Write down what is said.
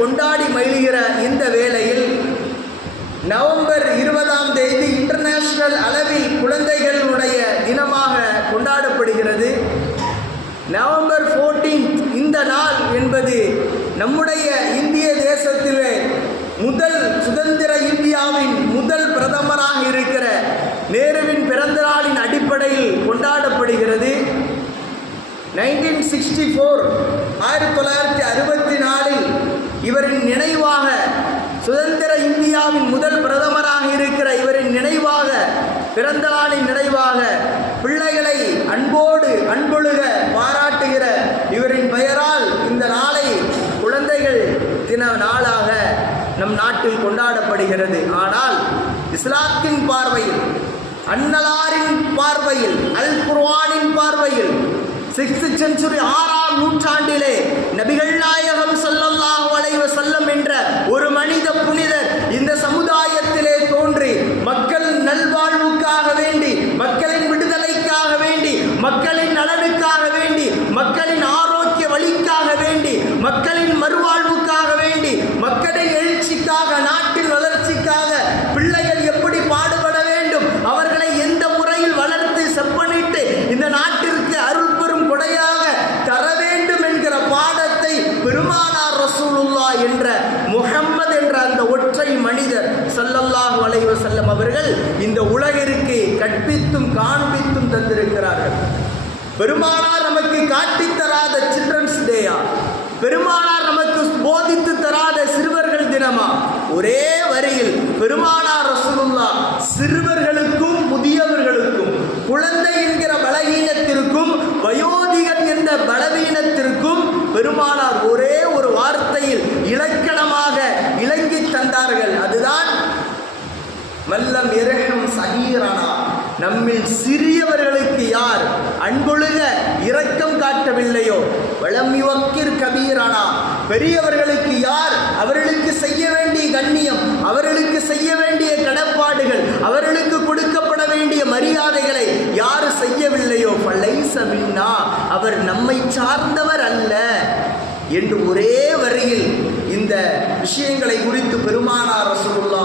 கொண்டாடி மகிழ்கிற இந்த வேளையில் நவம்பர் 20ஆம் தேதி இன்டர்நேஷனல் அளவி குழந்தைகளுடைய தினமாக கொண்டாடப்படுகிறது. நவம்பர் 14 இந்த நாள் என்பது நம்முடைய இந்திய தேசத்திலே முதல் சுதந்திர இந்தியாவின் முதல் பிரதமராக இருக்கிற நேருவின் பிறந்த நாளின் அடிப்படையில் கொண்டாடப்படுகிறது. 1964 இவரின் நினைவாக சுதந்திர இந்தியாவின் முதல் பிரதமராக இருக்கிற இவரின் நினைவாக பிறந்த நாளின் நினைவாக பிள்ளைகளை அன்பொழுக பாராட்டுகிற இவரின் பெயரால் இந்த நாளை குழந்தைகள் தின நாளாக நம் நாட்டில் கொண்டாடப்படுகிறது. ஆனால் இஸ்லாத்தின் பார்வையில், அன்னலாரின் பார்வையில், அல் குர்ஆனின் பார்வையில் 6th century 6ஆம் நூற்றாண்டிலே நபிகள் நாயகம் ஸல்லல்லாஹு அலைஹி வஸல்லம் என்ற ஒரு மனித புனிதர் இந்த சமுதாயத்திலே தோன்றி மக்கள் நல்வாழ்வுக்காக வேண்டி, மக்களின் விடுதலைக்காக வேண்டி, மக்களின் நலனுக்காக வேண்டி, மக்களின் ஆரோக்கிய வழிக்காக வேண்டி, மக்களின் மறுவாழ்வுக்காக வேண்டி, மக்களின் எழுச்சிக்காக, நாட்டின் வளர்ச்சிக்காக பிள்ளைகள் எப்படி பாடுபட வேண்டும், அவர்களை எந்த முறையில் வளர்த்து செப்பனிட்டு இந்த நாட்டிற்கு அருள் பெரும் கொடையாக தர வேண்டும் என்கிற பாடத்தை பெருமானார் ரசூலுல்லாஹ் என்ற முஹம்மது என்ற அந்த ஒற்றை மனிதர் ஸல்லல்லாஹு அலைஹி வஸல்லம் அவர்கள் இந்த உலகிற்கு கற்பித்தும் காண்பித்தும் தந்திருக்கிறார்கள். பெருமானார் நமக்கு காட்டித் தராத சில்ட்ரன்ஸ் டேயா, பெருமானார் நமக்கு போதித்து தராத சிறுவர்கள் தினமா, ஒரே வரியில் பெருமானார் ரசூலுல்லாஹ் சிறுவர்களுக்கும் முதியவர்களுக்கும், குழந்தை என்கிற பலவீனத்திற்கும் வயோதிகன் என்ற பலவீனத்திற்கும் பெருமானார் ஒரே ஒரு வார்த்தையில் இலக்கணமாக இலங்கி தந்தார்கள். அதுதான் மல்லம் இரஹம் சகீரனா, நம்மில் சிறியவர்களுக்கு யார் அன்பொழுக இரக்கம் காட்டவில்லையோ, வலம் யுவக்கிர் கபீரனா, பெரியவர்களுக்கு யார் அவர்களுக்கு செய்ய வேண்டிய கண்ணியம், அவர்களுக்கு செய்ய வேண்டிய கடப்பாடுகள், அவர்களுக்கு கொடுக்கப்பட வேண்டிய மரியாதைகளை யார் செய்யவில்லையோ ஃபலைஸ மின்னா, அவர் நம்மை சார்ந்தவர் அல்ல என்று ஒரே வரியில் இந்த விஷயங்களை குறித்து பெருமானார் ரசூலுல்லாஹ்